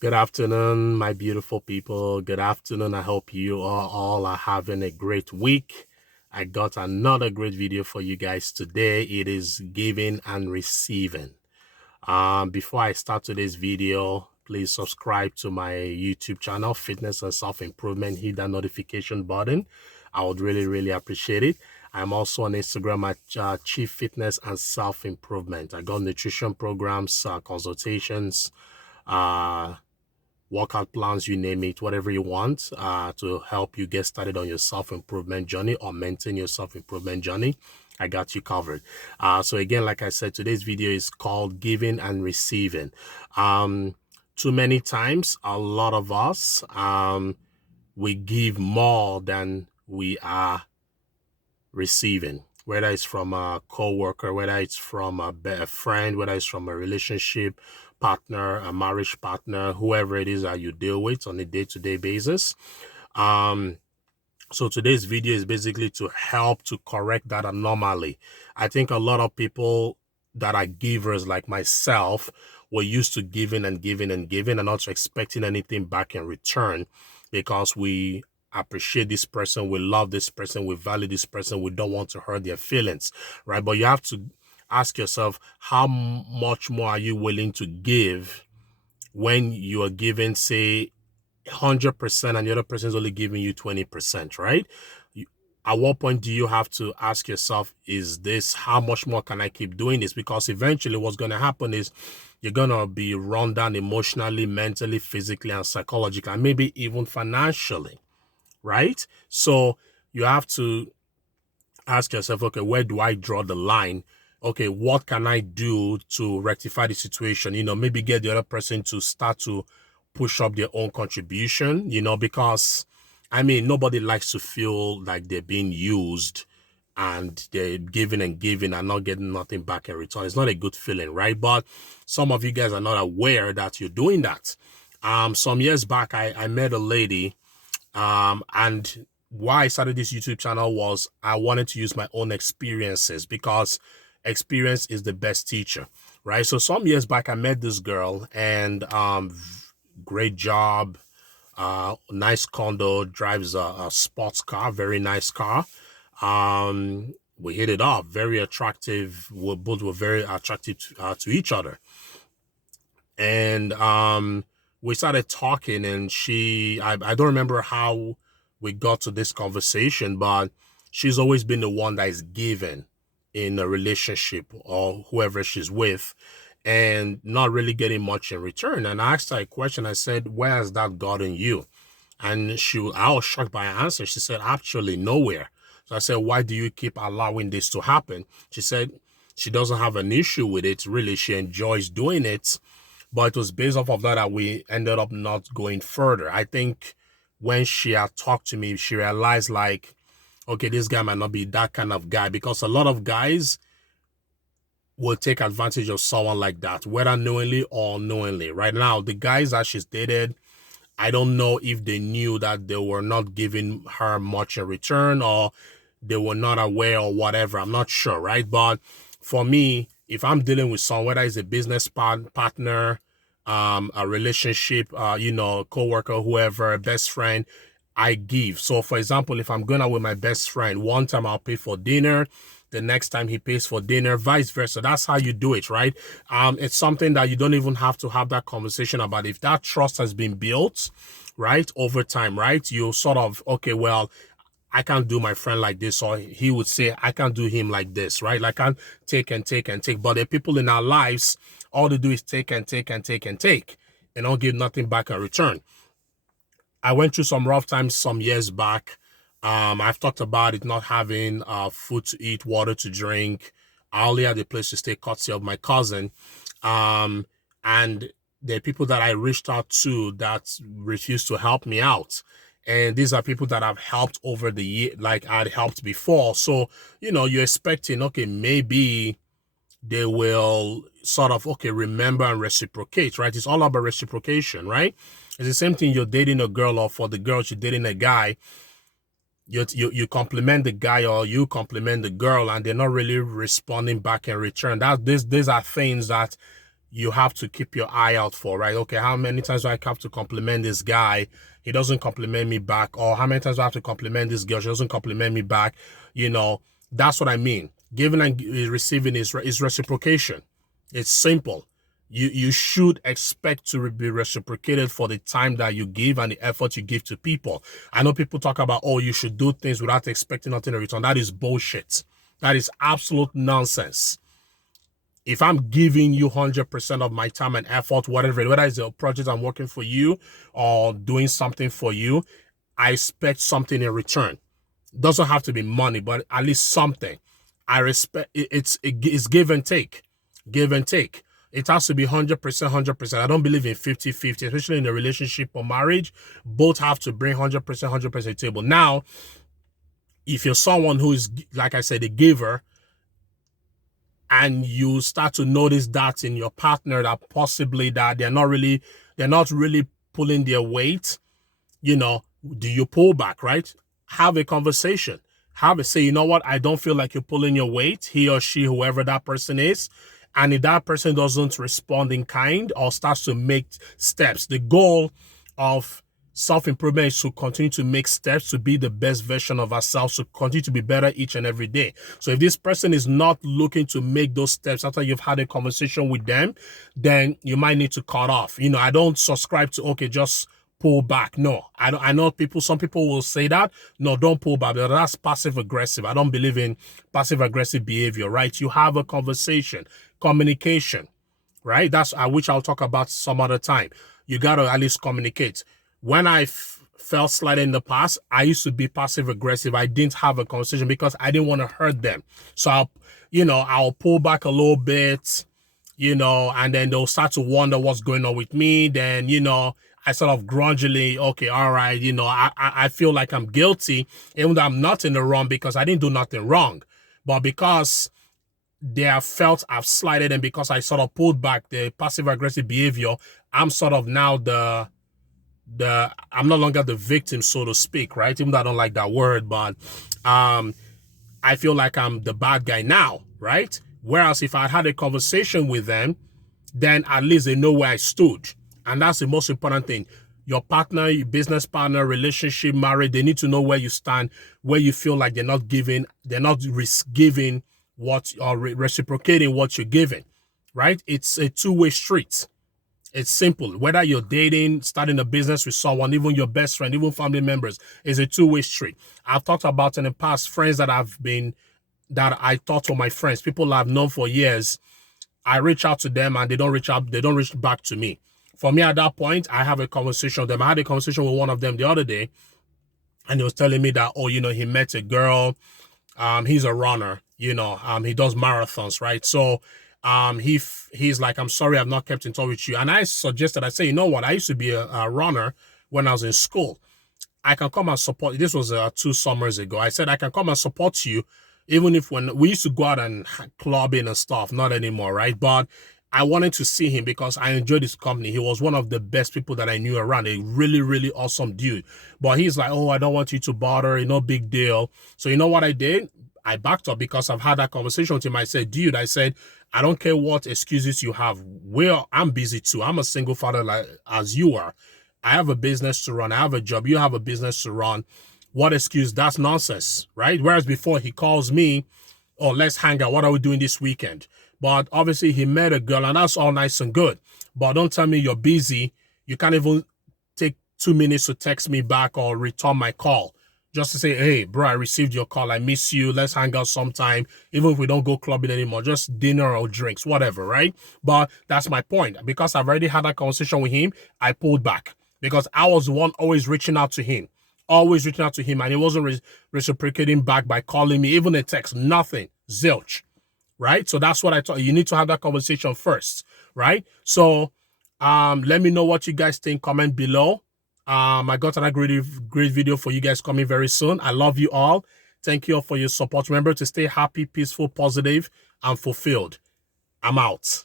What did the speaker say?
Good afternoon, my beautiful people. Good afternoon. I hope you all are having a great week. I got another great video for you guys today. It is giving and receiving. Before I start today's video, please subscribe to my YouTube channel, Fitness and Self-Improvement. Hit that notification button. I would really appreciate it. I'm also on Instagram at Chief Fitness and Self-Improvement. I got nutrition programs, consultations, workout plans, you name it, whatever you want to help you get started on your self-improvement journey or maintain your self-improvement journey. I got you covered. So again, like I said, today's video is called Giving and Receiving. Too many times, a lot of us, we give more than we are receiving, whether it's from a co-worker, whether it's from a friend, whether it's from a relationship partner, a marriage partner, whoever it is that you deal with on a day-to-day basis. So today's video is basically to help to correct that anomaly. I think a lot of people that are givers like myself were used to giving and giving and giving and not expecting anything back in return because we appreciate this person, we love this person, we value this person, we don't want to hurt their feelings, right? But you have to ask yourself, how much more are you willing to give when you are giving, say, 100% and the other person is only giving you 20%, right? At what point do you have to ask yourself, is this, how much more can I keep doing this? Because eventually what's going to happen is you're going to be run down emotionally, mentally, physically, and psychologically, and maybe even financially, right? So you have to ask yourself, okay, where do I draw the line? Okay, what can I do to rectify the situation? Maybe get the other person to start to push up their own contribution, because nobody likes to feel like they're being used and they're giving and giving and not getting nothing back in return. It's not a good feeling, right? But some of you guys are not aware that you're doing that. Some years back, I met a lady, and why I started this YouTube channel was I wanted to use my own experiences because experience is the best teacher, right? So some years back, I met this girl and great job, nice condo, drives a sports car, very nice car. We hit it off, very attractive. We both were very attractive to each other. And we started talking and I don't remember how we got to this conversation, but she's always been the one that is given in a relationship or whoever she's with and not really getting much in return. And I asked her a question. I said, where has that gotten you? And I was shocked by her answer. She said, actually nowhere. So I said, why do you keep allowing this to happen? She said she doesn't have an issue with it. Really, she enjoys doing it. But it was based off of that we ended up not going further. I think when she had talked to me, she realized like, okay, this guy might not be that kind of guy, because a lot of guys will take advantage of someone like that, whether knowingly or unknowingly. Right now, the guys that she's dated, I don't know if they knew that they were not giving her much in return or they were not aware or whatever. I'm not sure, right? But for me, if I'm dealing with someone, whether it's a business partner, a relationship, co-worker, whoever, best friend, I give. So for example, if I'm going out with my best friend, one time I'll pay for dinner, the next time he pays for dinner, vice versa. That's how you do it, right? It's something that you don't even have to have that conversation about. If that trust has been built, right, over time, right, you sort of, okay, well, I can't do my friend like this, or he would say, I can't do him like this, right? Like, I can't take and take and take. But the people in our lives, all they do is take and take and take and take and don't give nothing back in return. I went through some rough times some years back. I've talked about it, not having food to eat, water to drink. I only had a place to stay courtesy of my cousin. And there are people that I reached out to that refused to help me out. And these are people that I've helped over the year, like I'd helped before. So, you're expecting, okay, maybe they will sort of, okay, remember and reciprocate, right? It's all about reciprocation, right? It's the same thing, you're dating a girl, or for the girls, you're dating a guy. You compliment the guy or you compliment the girl and they're not really responding back in return. These are things that you have to keep your eye out for, right? Okay, how many times do I have to compliment this guy? He doesn't compliment me back. Or how many times do I have to compliment this girl? She doesn't compliment me back. You know, that's what I mean. Giving and receiving is reciprocation. It's simple. You should expect to be reciprocated for the time that you give and the effort you give to people. I know people talk about, oh, you should do things without expecting nothing in return. That is bullshit. That is absolute nonsense. If I'm giving you 100% of my time and effort, whatever, whether it's a project I'm working for you or doing something for you, I expect something in return. Doesn't have to be money, but at least something. I respect it's give and take. Give and take. It has to be 100%, 100%. I don't believe in 50-50, especially in a relationship or marriage. Both have to bring 100%, 100% to the table. Now, if you're someone who is, like I said, a giver, and you start to notice that in your partner that possibly that they're not really pulling their weight, you know, do you pull back, right? Have a conversation. Say, you know what, I don't feel like you're pulling your weight, he or she, whoever that person is. And if that person doesn't respond in kind or starts to make steps, the goal of self-improvement is to continue to make steps to be the best version of ourselves, to continue to be better each and every day. So if this person is not looking to make those steps after you've had a conversation with them, then you might need to cut off. You know, I don't subscribe to, okay, just pull back. No, I know some people will say that. No, don't pull back. That's passive aggressive. I don't believe in passive aggressive behavior, right? You have a conversation, communication, right? That's which I'll talk about some other time. You got to at least communicate. When I fell slighted in the past, I used to be passive aggressive. I didn't have a conversation because I didn't want to hurt them. So I'll pull back a little bit, and then they'll start to wonder what's going on with me. Then, I sort of grudgingly, okay, all right, I feel like I'm guilty, even though I'm not in the wrong because I didn't do nothing wrong. But because they have felt I've slighted them, because I sort of pulled back the passive aggressive behavior, I'm sort of now I'm no longer the victim, so to speak, right? Even though I don't like that word, but I feel like I'm the bad guy now, right? Whereas if I had a conversation with them, then at least they know where I stood. And that's the most important thing. Your partner, your business partner, relationship, marriage, they need to know where you stand, where you feel like they're not giving what, or reciprocating what you're giving, right? It's a two-way street. It's simple. Whether you're dating, starting a business with someone, even your best friend, even family members, is a two-way street. I've talked about in the past friends that I thought were my friends, people I've known for years. I reach out to them and they don't reach back to me. For me at that point, I have a conversation with them. I had a conversation with one of them the other day, and he was telling me that, he met a girl. He's a runner, he does marathons, right? So he's like, I'm sorry I've not kept in touch with you. And I suggested, I say, you know what, I used to be a runner when I was in school. I can come and support. This was 2 summers ago. I said I can come and support you, even if when we used to go out and clubbing and stuff, not anymore, right? But I wanted to see him because I enjoyed his company. He was one of the best people that I knew around, a really, really awesome dude. But he's like, oh, I don't want you to bother, big deal. So you know what I did? I backed up because I've had that conversation with him. I said, dude, I don't care what excuses you have. I'm busy too. I'm a single father like as you are. I have a business to run. I have a job. You have a business to run. What excuse? That's nonsense, right? Whereas before he calls me, oh, let's hang out. What are we doing this weekend? But obviously he met a girl and that's all nice and good. But don't tell me you're busy. You can't even take 2 minutes to text me back or return my call. Just to say, hey, bro, I received your call. I miss you. Let's hang out sometime. Even if we don't go clubbing anymore, just dinner or drinks, whatever, right? But that's my point. Because I've already had that conversation with him, I pulled back. Because I was the one always reaching out to him. And he wasn't reciprocating back by calling me, even a text, nothing, zilch, right? So that's what I thought. You need to have that conversation first, right? So let me know what you guys think. Comment below. I got another great video for you guys coming very soon. I love you all. Thank you all for your support. Remember to stay happy, peaceful, positive, and fulfilled. I'm out.